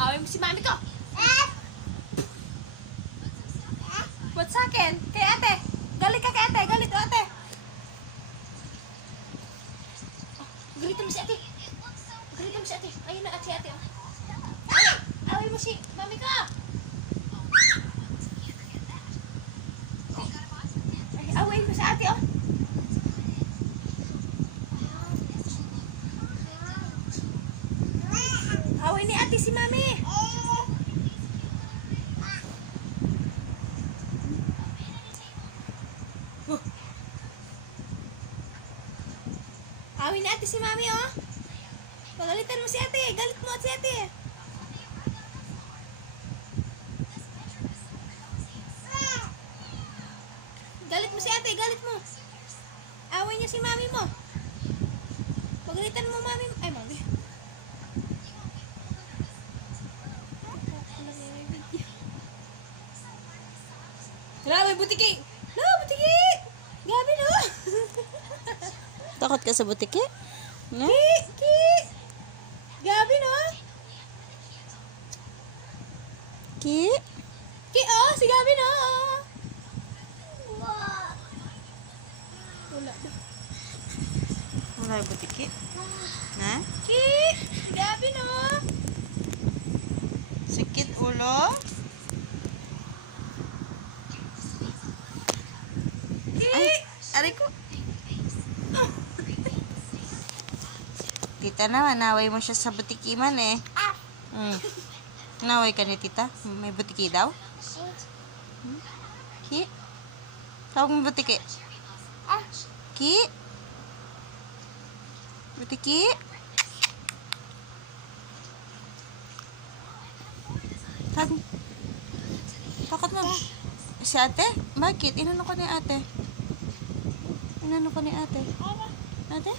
Away mo si mami ko. Ba't sa akin? Kay ate. Galit ka kay ate. Galit o ate. Galitan mo si ate. Galitan mo si ate. Ayun na at si ate. Away mo si mami ko. Ay, away mo si ate oh. Away ni ate si mami. Away ni ate si mami oh. Pagalitan mo si ate. Galit mo at si ate. Galit mo si ate. Galit mo. Away niya si mami mo. Pagalitan mo mami. Ay mami. Hala, may butiki! Hala, butiki! Gabi no! Takot ka sa butiki? No? Ki! Gabi no! Ki? Ki, oh! Si Gabi no! Wala daw. Wala yung butiki? Ha? Ki! Gabi no! Sikit ulo? Ay, aray ko. Tita naman, naway mo siya sa butiki man eh. Naway ka ni tita? May butiki daw? Ki? Tawag mo butiki? Ki? Butiki? Tawag mo. Takot mo. Si ate? Bakit? Inano ko ni ate? Inano ko ni ate? Ate?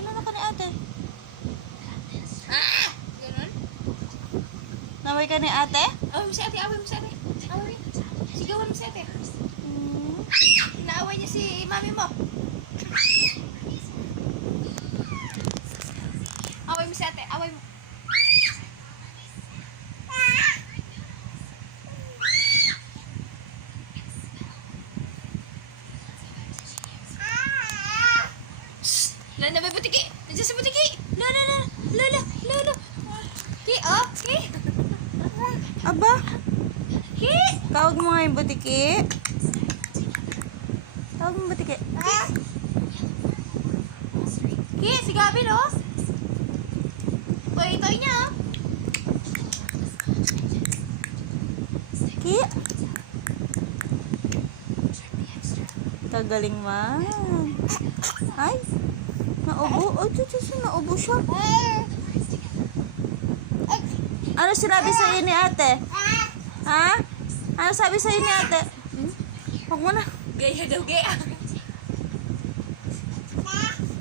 Inano ko ni ate? Ganun? Naway ka ni ate? Away mo si ate, away mo si ate. Away. Sigawan mo si ate. Inaaway niya si mami mo. Away mo si ate, away mo. Lala, may butiki! Nandiyan sa butiki! Lala! Ki, oh! Ki! Aba, Ki! tawag mo nga yung butiki. Tawag mo butiki. Ki, si Gabi, no? Toy niya, oh. Ki? Kagaling man. Ay, naubo. Oh, naubo siya. Ano sinabi sa'yo ni ate? Ha? Ano sabi sa'yo ni ate? Huwag mo na. Gaya daw, gaya.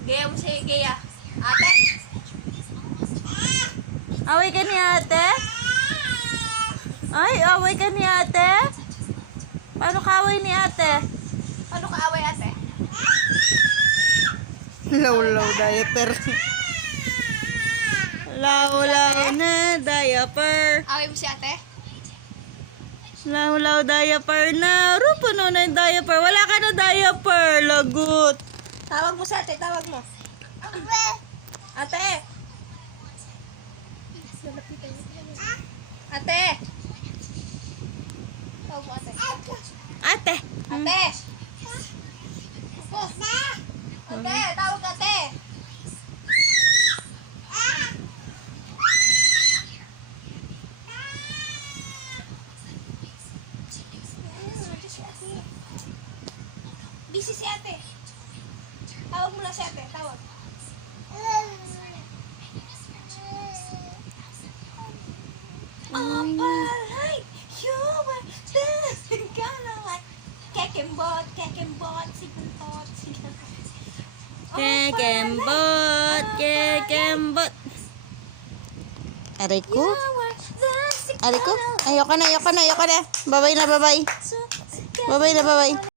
Gaya mo siya, gaya. Ate? Away ka ni ate? Ay, away ka ni ate? Paano ka away ni ate? Ano kaaway, ate? Law-law diaper. Law-law na diaper. Away mo si ate? Law-law diaper na. Puno na yung diaper. Wala ka na diaper. Lagot. Tawag mo si ate, tawag mo. Ate! Ate! Tawag mo, ate. Ate. Ate! Ate, tawag ate! Busy si ate. Tawag mo na si ate, tawag. Alright, you were dancing kinda like kekembot, siguntot. Kekembot. Kekembot. Aray ko. Aray ko. Ayoko na. Babay na, babay. Babay na, babay.